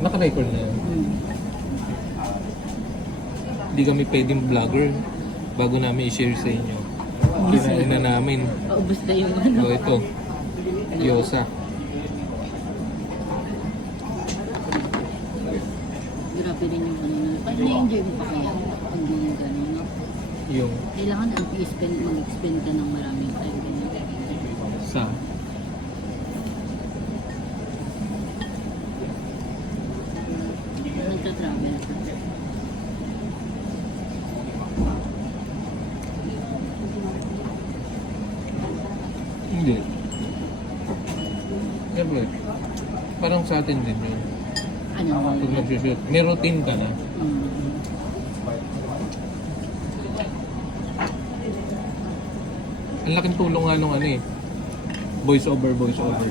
Naka-record na yun. Hindi kami pwedeng vlogger bago namin i-share sa inyo. Kinain na namin. Paubos na yung ano. So ito, Yosa. Grabe rin yung ano. Parang na-enjoy mo pa kaya pag yung gano'n, no? Yung Kailangan ang i-spend, mag-spend ka ng maraming time. ganyan. Sa Nagka-travel ka. Hindi. Siyempre, parang sa atin din yun. Ano? Pag nag-shoot, may routine ka na. Mm. Ang laking tulong nga nung ano eh. Voice over, voice over.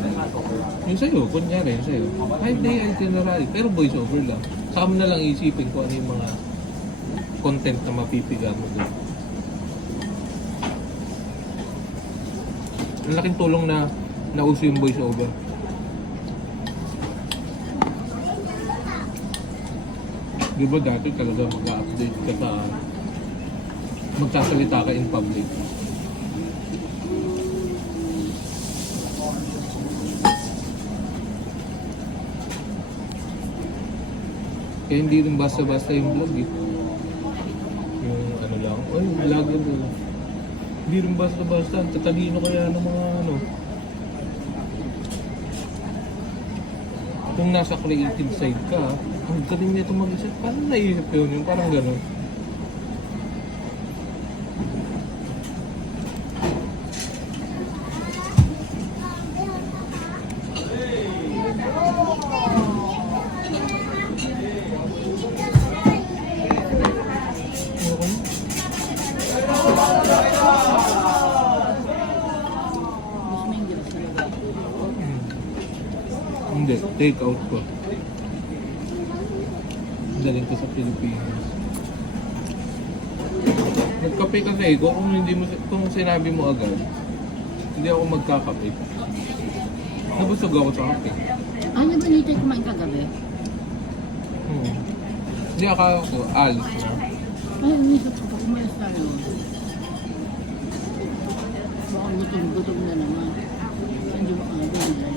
Yung sa'yo, kunyari, yung sa'yo. Kahit day itinerary, pero voice over lang. Saka na lang isipin kung ano yung mga content na mapipiga mo doon. Ang laking tulong na nauso yung voice over. Di ba dati talaga mag-update ka sa magsasalita ka in public. Kaya hindi rin basta-basta yung vlog eh. Yung ano lang, ay vlog ito. Hindi rin basta-basta, tatalino kaya ng mga ano. Kung nasa creative side ka, ang galing nito mag-isip, paano naisip yun? Yung parang gano'n. Hindi, take out ko. Daling ko sa Pilipinas. Nagkape kasi ko kung hindi mo kung sinabi mo agad, hindi ako magkakape. Nabusog ako sa kape. Ah, di ba nito kumain kagabi? Hmm. Hindi akala ko, alis na. Ay, umisip ko pa kumain tayo. Baka gutom-gutom na naman. Hindi ano, hindi ano.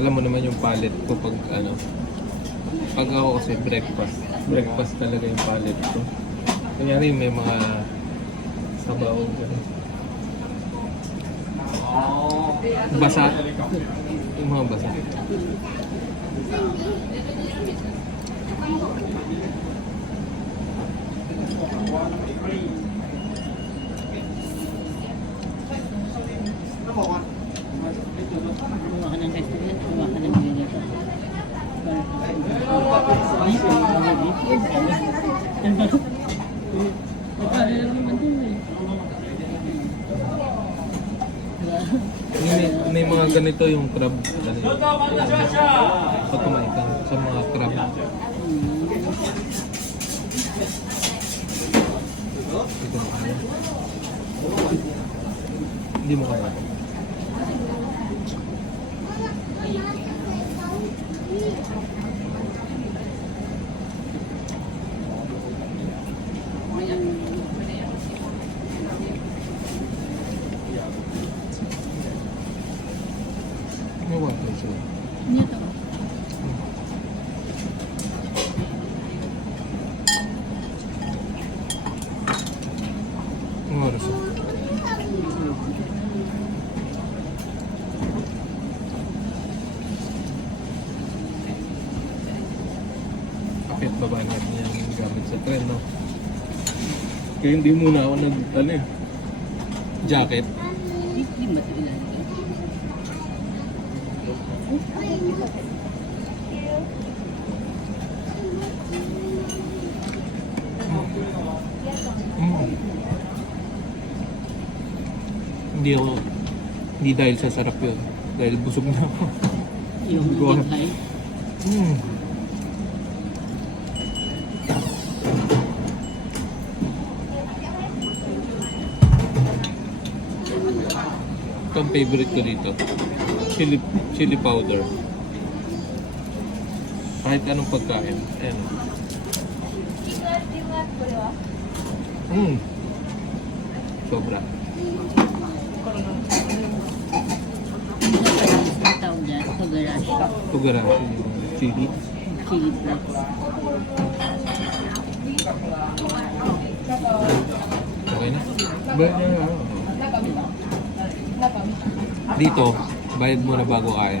Alam mo naman yung palette ko pag ano, pag ako kasi breakfast. Breakfast talaga yung palette ko. Kunyari may mga sabaw. ganun. Basa. Yung mga basa. Kuha ka ng restaurant, kuha ka ng ganito. Ay, Magkano lang naman dun eh. May, may mga ganito yung crab. Ganito. Pag kumain ka sa mga crab. Hindi mo kaya. May water siya. Ano to? Ang oras siya. Kapit baba natin yung gamit sa tren, no? Kaya hindi muna ako nag, ano eh, jacket. Hindi material. Mm. Hindi ako, hindi dahil sa sarap yun. Dahil busog na ako. Yung Go ahead. high. Mm. Ito ang favorite ko dito. Chili, chili powder. Kahit anong pagkain. Ayan. Mm. Sobra tawag dyan? Togarashi. Togarashi yung chili. Chili flakes. Okay na. Bayad niya na. Dito, bayad mo na bago kaya.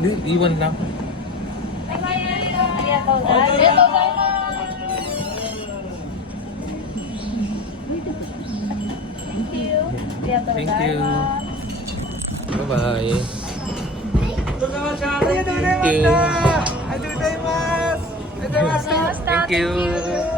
2番な。ありがとうございます。ありがとうございます。Thank you. Bye bye. お疲れ様でした。ありがとうございました。ありがとうございます。ありがとうございました。Thank you.